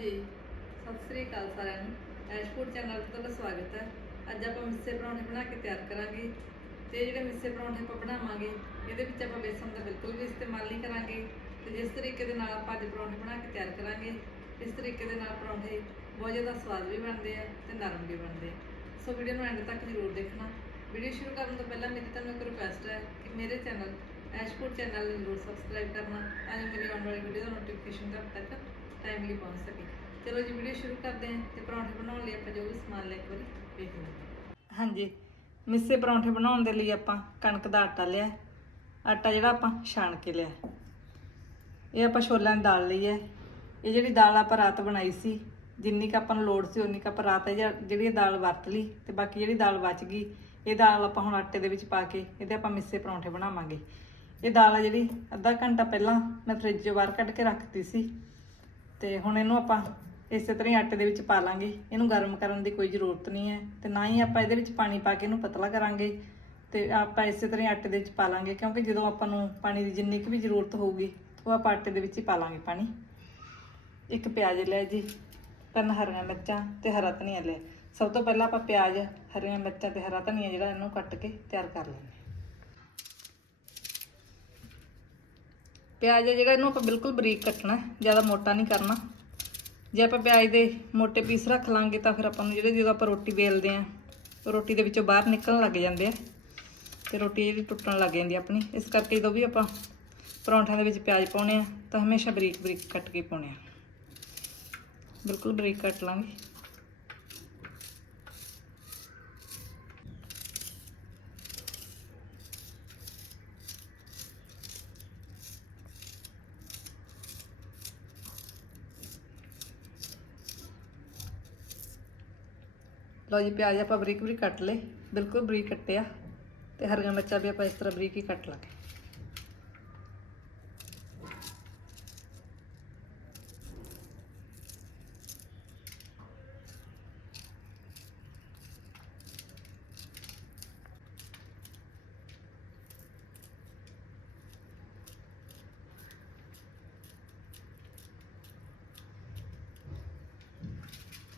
ਜੀ। ਸਤਿ ਸ੍ਰੀ ਅਕਾਲ ਸਾਰਿਆਂ ਨੂੰ। ਐਸ਼ਪੂਰ ਚੈਨਲ ਤੇ ਤੁਹਾਡਾ ਸਵਾਗਤ ਹੈ। ਅੱਜ ਆਪਾਂ ਮਿੱਸੇ ਪਰੌਂਠੇ ਬਣਾ ਕੇ ਤਿਆਰ ਕਰਾਂਗੇ ਤੇ ਜਿਹੜੇ ਮਿੱਸੇ ਪਰੌਂਠੇ ਆਪਾਂ ਬਣਾਵਾਂਗੇ, ਇਹਦੇ ਵਿੱਚ ਆਪਾਂ ਬੇਸਣ ਦਾ ਬਿਲਕੁਲ ਵੀ ਇਸਤੇਮਾਲ ਨਹੀਂ ਕਰਾਂਗੇ ਤੇ ਜਿਸ ਤਰੀਕੇ ਦੇ ਨਾਲ ਆਪਾਂ ਅੱਜ ਪਰੌਂਠੇ ਬਣਾ ਕੇ ਤਿਆਰ ਕਰਾਂਗੇ, ਇਸ ਤਰੀਕੇ ਦੇ ਨਾਲ ਪਰੌਂਠੇ ਬਹੁਤ ਜ਼ਿਆਦਾ ਸਵਾਦ ਵੀ ਬਣਦੇ ਆ ਤੇ ਨਰਮ ਵੀ ਬਣਦੇ ਆ। ਸੋ ਵੀਡੀਓ ਨੂੰ ਐਂਡ ਤੱਕ ਜ਼ਰੂਰ ਦੇਖਣਾ। ਵੀਡੀਓ ਸ਼ੁਰੂ ਕਰਨ ਤੋਂ ਪਹਿਲਾਂ ਮੇਰੀ ਤੁਹਾਨੂੰ ਇੱਕ ਰਿਕੁਐਸਟ ਹੈ ਕਿ ਮੇਰੇ ਚੈਨਲ ਐਸ਼ਪੂਰ ਚੈਨਲ ਨੂੰ ਜ਼ਰੂਰ ਸਬਸਕ੍ਰਾਈਬ ਕਰਨਾ ਤਾਂ ਜੋ ਮੇਰੀ ਆਉਣ ਵਾਲੀ ਵੀਡੀਓ ਦਾ ਨੋਟੀਫਿਕੇਸ਼ਨ ਤੱਕ ਤੱਕ ਟਾਈਮਲੀ ਪਹੁੰਚ ਸਕੇ। ਚਲੋ ਜੀ ਵੀਡੀਓ ਸ਼ੁਰੂ ਕਰਦੇ ਹਾਂ ਤੇ ਪਰੌਂਠੇ ਬਣਾਉਣ ਲਈ ਆਪਾਂ ਜੋ ਵੀ ਸਮਾਨ ਲੈ ਕੇ ਵੇਖ ਲਈਏ ਹਾਂਜੀ, ਮਿੱਸੇ ਪਰੌਂਠੇ ਬਣਾਉਣ ਦੇ ਲਈ ਆਪਾਂ ਕਣਕ ਦਾ ਆਟਾ ਲਿਆ ਆਟਾ ਜਿਹੜਾ ਆਪਾਂ ਛਾਣ ਕੇ ਲਿਆ ਇਹ ਆਪਾਂ ਛੋਲਿਆਂ ਦੀ ਦਾਲ ਲਈ ਹੈ। ਇਹ ਜਿਹੜੀ ਦਾਲ ਆਪਾਂ ਰਾਤ ਬਣਾਈ ਸੀ, ਜਿੰਨੀ ਕ ਆਪਾਂ ਨੂੰ ਲੋੜ ਸੀ ਉਨੀ ਕ ਆਪਾਂ ਰਾਤ ਜਿਹੜੀ ਇਹ ਦਾਲ ਵਰਤ ਲਈ ਤੇ ਬਾਕੀ ਜਿਹੜੀ ਦਾਲ ਬਚ ਗਈ, ਇਹ ਦਾਲ ਆਪਾਂ ਹੁਣ ਆਟੇ ਦੇ ਵਿੱਚ ਪਾ ਕੇ ਇਹਦੇ ਆਪਾਂ ਮਿੱਸੇ ਪਰੌਂਠੇ ਬਣਾਵਾਂਗੇ। ਇਹ ਦਾਲ ਆ ਜਿਹੜੀ ਅੱਧਾ ਘੰਟਾ ਪਹਿਲਾਂ ਮੈਂ ਫ੍ਰਿਜ 'ਚੋਂ ਬਾਹਰ ਕੱਢ ਕੇ ਰੱਖਤੀ ਸੀ। ਤੇ ਹੁਣ ਇਹਨੂੰ ਆਪਾਂ ਇਸੇ ਤਰ੍ਹਾਂ ਹੀ ਆਟੇ ਦੇ ਵਿੱਚ ਪਾ ਲਾਂਗੇ। ਇਹਨੂੰ ਗਰਮ ਕਰਨ ਦੀ ਕੋਈ ਜ਼ਰੂਰਤ ਨਹੀਂ ਹੈ ਤੇ ਨਾ ਹੀ ਆਪਾਂ ਇਹਦੇ ਵਿੱਚ ਪਾਣੀ ਪਾ ਕੇ ਇਹਨੂੰ ਪਤਲਾ ਕਰਾਂਗੇ ਤੇ ਆਪਾਂ ਇਸੇ ਤਰ੍ਹਾਂ ਹੀ ਆਟੇ ਦੇ ਵਿੱਚ ਪਾ ਲਾਂਗੇ ਕਿਉਂਕਿ ਜਦੋਂ ਆਪਾਂ ਨੂੰ ਪਾਣੀ ਦੀ ਜਿੰਨੀ ਕੁ ਵੀ ਜ਼ਰੂਰਤ ਹੋਊਗੀ, ਉਹ ਆਪਾਂ ਆਟੇ ਦੇ ਵਿੱਚ ਹੀ ਪਾ ਲਾਂਗੇ ਪਾਣੀ। ਇੱਕ ਪਿਆਜ਼ ਲੈ ਜੀ, ਤਿੰਨ ਹਰੀਆਂ ਮਿਰਚਾਂ ਤੇ ਹਰਾ ਧਨੀਆ ਲੈ। ਸਭ ਤੋਂ ਪਹਿਲਾਂ ਆਪਾਂ ਪਿਆਜ਼, ਹਰੀਆਂ ਮਿਰਚਾਂ ਤੇ ਹਰਾ ਧਨੀਆ ਜਿਹੜਾ ਇਹਨੂੰ ਕੱਟ ਕੇ ਤਿਆਰ ਕਰ ਲੈਂਦੇ ਪਿਆਜ਼ ਹੈ ਜਿਹੜਾ ਇਹਨੂੰ ਆਪਾਂ ਬਿਲਕੁਲ ਬਰੀਕ ਕੱਟਣਾ ਜ਼ਿਆਦਾ ਮੋਟਾ ਨਹੀਂ ਕਰਨਾ। ਜੇ ਆਪਾਂ ਪਿਆਜ਼ ਦੇ ਮੋٹے ਪੀਸ ਰੱਖ ਲਾਂਗੇ ਤਾਂ ਫਿਰ ਆਪਾਂ ਨੂੰ ਜਿਹੜੇ ਜਦੋਂ ਆਪਾਂ ਰੋਟੀ ਵੇਲਦੇ ਆਂ ਰੋਟੀ ਦੇ ਵਿੱਚੋਂ ਬਾਹਰ ਨਿਕਲਣ ਲੱਗ ਜਾਂਦੇ ਆ ਤੇ ਰੋਟੀ ਜਿਹੜੀ ਟੁੱਟਣ ਲੱਗ ਜਾਂਦੀ ਆਪਣੀ। ਇਸ ਕਰਕੇ ਜਦੋਂ ਵੀ ਆਪਾਂ ਪਰੌਂਠਿਆਂ ਦੇ ਵਿੱਚ ਪਿਆਜ਼ ਪਾਉਣੇ ਆ ਤਾਂ ਹਮੇਸ਼ਾ ਬਰੀਕ ਬਰੀਕ ਕੱਟ ਕੇ ਪਾਉਣੇ ਆ। ਬਿਲਕੁਲ ਬਰੀਕ ਕੱਟ ਲਾਂਗੇ। ਲਓ ਜੀ, ਪਿਆਜ਼ ਆਪਾਂ ਬਰੀਕ ਬਰੀਕ ਕੱਟ ਲਏ। ਬਿਲਕੁਲ ਬਰੀਕ ਕੱਟਿਆ ਤੇ ਹਰੀਆਂ ਮਿਰਚਾਂ ਵੀ ਆਪਾਂ ਇਸ ਤਰ੍ਹਾਂ ਬਰੀਕ ਹੀ ਕੱਟ ਲਾਂਗੇ।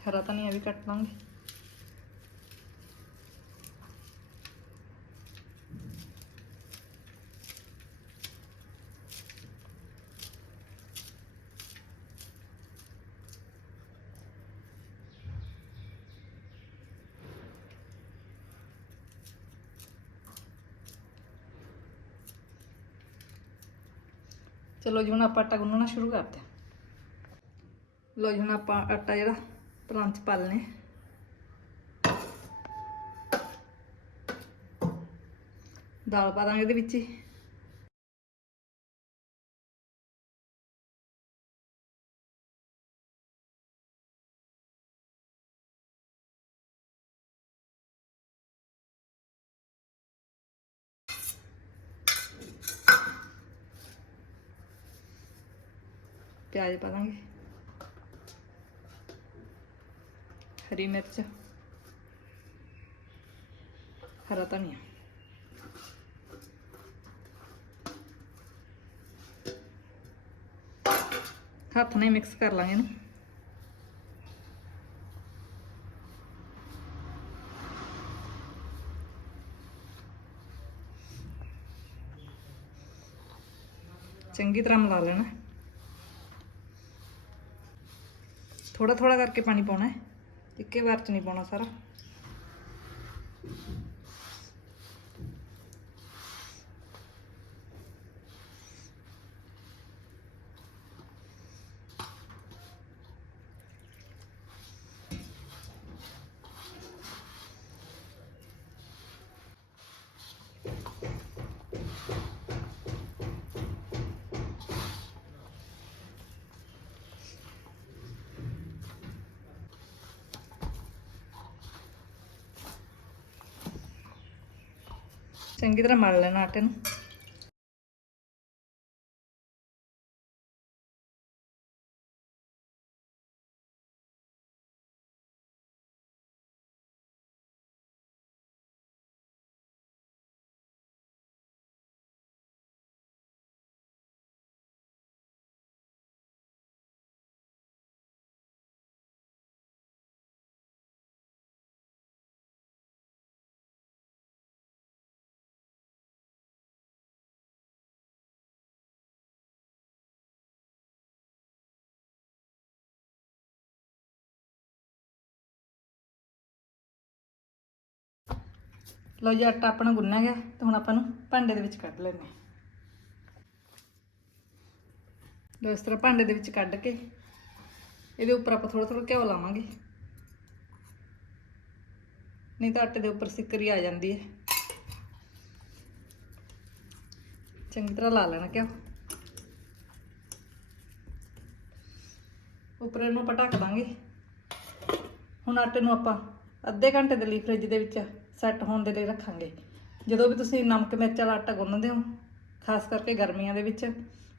ਹਰਾ ਧਨੀਆ ਵੀ ਕੱਟ ਲਾਂਗੇ। ਚਲੋ ਜੀ, ਹੁਣ ਆਪਾਂ ਆਟਾ ਗੁੰਨਣਾ ਸ਼ੁਰੂ ਕਰਦੇ ਹਾਂ। ਲੋ ਜੀ, ਹੁਣ ਆਪਾਂ ਆਟਾ ਜਿਹੜਾ ਪਲਾਂ 'ਚ ਪਾ ਲੈਣੇ ਦਾਲ ਪਾ ਦਾਂਗੇ ਇਹਦੇ ਵਿੱਚ ਹੀ। ਪਿਆਜ਼ ਪਾ ਦਾਂਗੇ ਹਰੀ ਮਿਰਚ। ਹਰਾ ਧਨੀਆ। ਹੱਥ ਨਾਲ ਮਿਕਸ ਕਰ ਲਾਂਗੇ ਇਹਨੂੰ। ਚੰਗੀ ਤਰ੍ਹਾਂ ਮਿਲਾ ਲੈਣਾ। ਥੋੜਾ ਥੋੜਾ ਕਰਕੇ ਪਾਣੀ ਪਾਉਣਾ ਹੈ। ਇੱਕੇ ਵਾਰ ਚ ਨਹੀਂ ਪਾਉਣਾ ਸਾਰਾ। ਚੰਗੀ ਤਰ੍ਹਾਂ ਮਲ ਲਓ ਜੀ ਆਟਾ ਆਪਣਾ ਗੁੰਨਿਆ ਗਿਆ ਤੇ ਹੁਣ ਆਪਾਂ ਨੂੰ ਭਾਂਡੇ ਦੇ ਵਿੱਚ ਕੱਢ ਲੈਂਦੇ ਹਾਂ। ਲਓ ਇਸ ਤਰ੍ਹਾਂ ਭਾਂਡੇ ਦੇ ਵਿੱਚ ਕੱਢ ਕੇ ਇਹਦੇ ਉੱਪਰ ਆਪਾਂ ਥੋੜਾ ਥੋੜਾ ਘਿਓ ਲਾਵਾਂਗੇ। ਨਹੀਂ ਤਾਂ ਆਟੇ ਦੇ ਉੱਪਰ ਸਿੱਕਰੀ ਆ ਜਾਂਦੀ ਹੈ। ਚੰਗੀ ਤਰ੍ਹਾਂ ਲਾ ਲੈਣਾ ਘਿਓ। ਉੱਪਰ ਇਹਨੂੰ ਆਪਾਂ ਢੱਕ ਦਾਂਗੇ। ਹੁਣ ਆਟੇ ਨੂੰ ਆਪਾਂ ਅੱਧੇ ਘੰਟੇ ਦੇ ਲਈ ਫ੍ਰਿਜ ਦੇ ਵਿੱਚ ਸੈੱਟ ਹੋਣ ਦੇ ਲਈ ਰੱਖਾਂਗੇ। ਜਦੋਂ ਵੀ ਤੁਸੀਂ ਨਮਕ, ਮਿਰਚ ਵਾਲਾ ਆਟਾ ਗੁੰਨਦੇ ਹੋ, ਖਾਸ ਕਰਕੇ ਗਰਮੀਆਂ ਦੇ ਵਿੱਚ,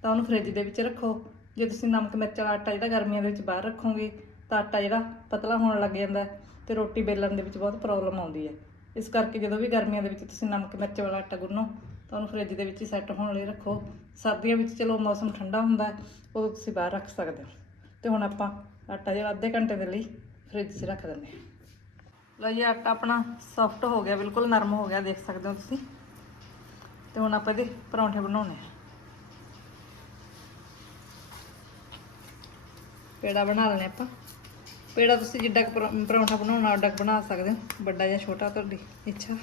ਤਾਂ ਉਹਨੂੰ ਫ੍ਰਿਜ ਦੇ ਵਿੱਚ ਰੱਖੋ। ਜੇ ਤੁਸੀਂ ਨਮਕ, ਮਿਰਚ ਵਾਲਾ ਆਟਾ ਜਿਹੜਾ ਗਰਮੀਆਂ ਦੇ ਵਿੱਚ ਬਾਹਰ ਰੱਖੋਗੇ, ਤਾਂ ਆਟਾ ਜਿਹੜਾ ਪਤਲਾ ਹੋਣ ਲੱਗ ਜਾਂਦਾ ਹੈ ਤੇ ਰੋਟੀ ਬੇਲਣ ਦੇ ਵਿੱਚ ਬਹੁਤ ਪ੍ਰੋਬਲਮ ਆਉਂਦੀ ਹੈ। ਇਸ ਕਰਕੇ ਜਦੋਂ ਵੀ ਗਰਮੀਆਂ ਦੇ ਵਿੱਚ ਤੁਸੀਂ ਨਮਕ, ਮਿਰਚ ਵਾਲਾ ਆਟਾ ਗੁੰਨੋ, ਤਾਂ ਉਹਨੂੰ ਫ੍ਰਿਜ ਦੇ ਵਿੱਚ ਹੀ ਸੈੱਟ ਹੋਣ ਲਈ ਰੱਖੋ। ਸਰਦੀਆਂ ਵਿੱਚ ਚਲੋ ਮੌਸਮ ਠੰਡਾ ਹੁੰਦਾ ਉਹ ਤੁਸੀਂ ਬਾਹਰ ਰੱਖ ਸਕਦੇ ਹੋ। ਤੇ ਹੁਣ ਆਪਾਂ ਆਟਾ ਜਿਹੜਾ ਅੱਧੇ ਘੰਟੇ ਦੇ ਲਈ ਫ੍ਰਿਜ 'ਚ ਰੱਖ ਦਿੰਦੇ ਹਾਂ। ਲਓ ਜੀ, ਆਟਾ ਆਪਣਾ ਸੌਫਟ ਹੋ ਗਿਆ, ਬਿਲਕੁਲ ਨਰਮ ਹੋ ਗਿਆ, ਦੇਖ ਸਕਦੇ ਹੋ ਤੁਸੀਂ। ਤੇ ਹੁਣ ਆਪਾਂ ਇਹਦੇ ਪਰੌਂਠੇ ਬਣਾਉਣੇ ਆ। ਪੇੜਾ ਬਣਾ ਲੈਣੇ ਆਪਾਂ। ਪੇੜਾ ਤੁਸੀਂ ਜਿੱਡਾ ਕੁ ਪਰੌ- ਪਰੌਂਠਾ ਬਣਾਉਣਾ ਓਡਾ ਬਣਾ ਸਕਦੇ ਹੋ। ਵੱਡਾ ਜਾਂ ਛੋਟਾ, ਤੁਹਾਡੀ ਇੱਛਾ।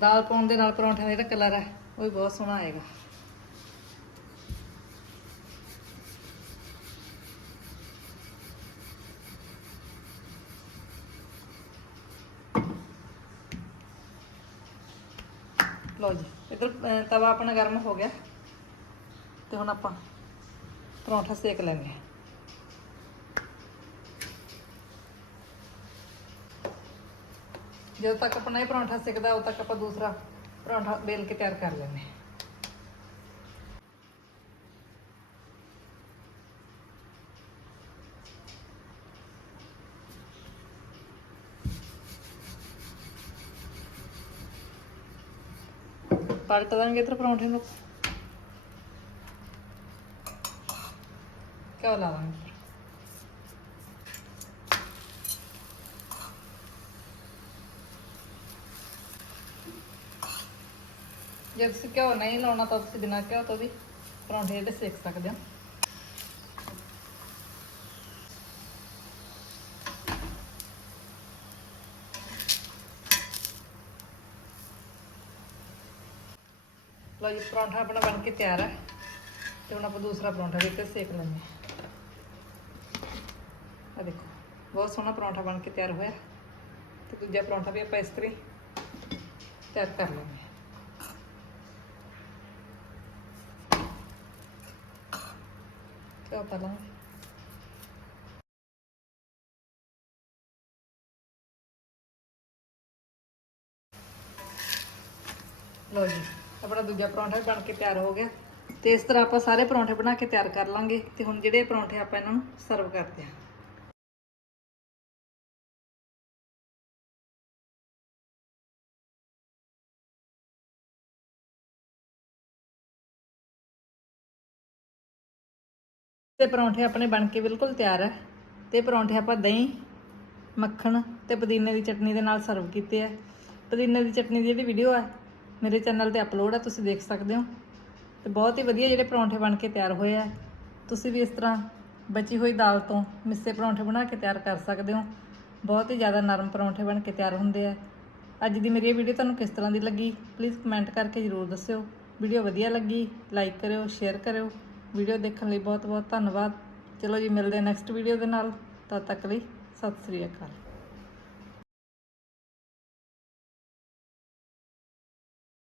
ਦਾਲ ਪਾਉਣ ਦੇ ਨਾਲ ਪਰੌਂਠਿਆਂ ਦਾ ਜਿਹੜਾ ਕਲਰ ਹੈ, ਉਹ ਵੀ ਬਹੁਤ ਸੋਹਣਾ ਆਏਗਾ। ਲਓ ਜੀ, ਇਧਰ ਤਵਾ ਆਪਣਾ ਗਰਮ ਹੋ ਗਿਆ। ਤੇ ਹੁਣ ਆਪਾਂ ਪਰੌਂਠਾ ਸੇਕ ਲੈਂਦੇ ਜਦੋਂ ਤੱਕ ਆਪਣਾ ਇਹ ਪਰੌਂਠਾ ਸਿੱਕਦਾ ਉਦੋਂ ਤੱਕ ਆਪਾਂ ਦੂਸਰਾ ਪਰੌਂਠਾ ਬੇਲ ਕੇ ਤਿਆਰ ਕਰ ਲੈਂਦੇ ਪਲਟ ਦਾਂਗੇ ਇਧਰ ਪਰੌਂਠੇ ਨੂੰ। ਕਿਉਂ ਲਾਵਾਂਗੇ ਜੇ ਤੁਸੀਂ ਘਿਓ ਨਹੀਂ ਲਾਉਣਾ ਤਾਂ ਤੁਸੀਂ ਬਿਨਾਂ ਘਿਓ ਤੋਂ ਵੀ ਪਰੌਂਠੇ ਜਿਹੜੇ ਸੇਕ ਸਕਦੇ ਹੋ। ਲਓ ਜੀ, ਪਰੌਂਠਾ ਆਪਣਾ ਬਣ ਕੇ ਤਿਆਰ ਹੈ ਤੇ ਹੁਣ ਆਪਾਂ ਦੂਸਰਾ ਪਰੌਂਠਾ ਵੀ ਤੇ ਸੇਕ ਲੈਂਦੇ ਹਾਂ। ਆ ਦੇਖੋ, ਬਹੁਤ ਸੋਹਣਾ ਪਰੌਂਠਾ ਬਣ ਕੇ ਤਿਆਰ ਹੋਇਆ। ਤੇ ਦੂਜਾ ਪਰੌਂਠਾ ਵੀ ਆਪਾਂ ਇਸ ਤਰ੍ਹਾਂ ਹੀ ਤਿਆਰ ਕਰ ਲੈਂਦੇ ਹਾਂ ਪਾ ਲਾਂਗੇ ਲਓ ਜੀ, ਆਪਣਾ ਦੂਜਾ ਪਰੌਂਠਾ ਵੀ ਬਣ ਕੇ ਤਿਆਰ ਹੋ ਗਿਆ। ਤੇ ਇਸ ਤਰ੍ਹਾਂ ਆਪਾਂ ਸਾਰੇ ਪਰੌਂਠੇ ਬਣਾ ਕੇ ਤਿਆਰ ਕਰ ਲਾਂਗੇ ਤੇ ਹੁਣ ਜਿਹੜੇ ਪਰੌਂਠੇ ਆਪਾਂ ਇਹਨਾਂ ਨੂੰ ਸਰਵ ਕਰਦੇ ਹਾਂ। ਤੇ ਪਰੌਂਠੇ ਆਪਣੇ ਬਣ ਕੇ ਬਿਲਕੁਲ ਤਿਆਰ ਹੈ ਤੇ ਪਰੌਂਠੇ ਆਪਾਂ ਦਹੀਂ, ਮੱਖਣ ਤੇ ਪੁਦੀਨੇ ਦੀ ਚਟਨੀ ਦੇ ਨਾਲ ਸਰਵ ਕੀਤੇ ਆ। ਪੁਦੀਨੇ ਦੀ ਚਟਨੀ ਦੀ ਜਿਹੜੀ ਵੀਡੀਓ ਹੈ ਮੇਰੇ ਚੈਨਲ ਤੇ ਅਪਲੋਡ ਹੈ ਤੁਸੀਂ ਦੇਖ ਸਕਦੇ ਹੋ। ਤੇ ਬਹੁਤ ਹੀ ਵਧੀਆ ਜਿਹੜੇ ਪਰੌਂਠੇ ਬਣ ਕੇ ਤਿਆਰ ਹੋਏ ਆ। ਤੁਸੀਂ ਵੀ ਇਸ ਤਰ੍ਹਾਂ ਬਚੀ ਹੋਈ ਦਾਲ ਤੋਂ ਮਿੱਸੇ ਪਰੌਂਠੇ ਬਣਾ ਕੇ ਤਿਆਰ ਕਰ ਸਕਦੇ ਹੋ। ਬਹੁਤ ਹੀ ਜ਼ਿਆਦਾ ਨਰਮ ਪਰੌਂਠੇ ਬਣ ਕੇ ਤਿਆਰ ਹੁੰਦੇ ਆ। ਅੱਜ ਦੀ ਮੇਰੀ ਇਹ ਵੀਡੀਓ ਤੁਹਾਨੂੰ ਕਿਸ ਤਰ੍ਹਾਂ ਦੀ ਲੱਗੀ ਪਲੀਜ਼ ਕਮੈਂਟ ਕਰਕੇ ਜ਼ਰੂਰ ਦੱਸਿਓ। ਵੀਡੀਓ ਵਧੀਆ ਲੱਗੀ ਲਾਈਕ ਕਰਿਓ ਸ਼ੇਅਰ ਕਰਿਓ। ਵੀਡੀਓ ਦੇਖਣ ਲਈ ਬਹੁਤ ਬਹੁਤ ਧੰਨਵਾਦ। ਚਲੋ ਜੀ, ਮਿਲਦੇ ਨੈਕਸਟ ਵੀਡੀਓ ਦੇ ਨਾਲ। ਤਦ ਤੱਕ ਲਈ ਸਤਿ ਸ੍ਰੀ ਅਕਾਲ।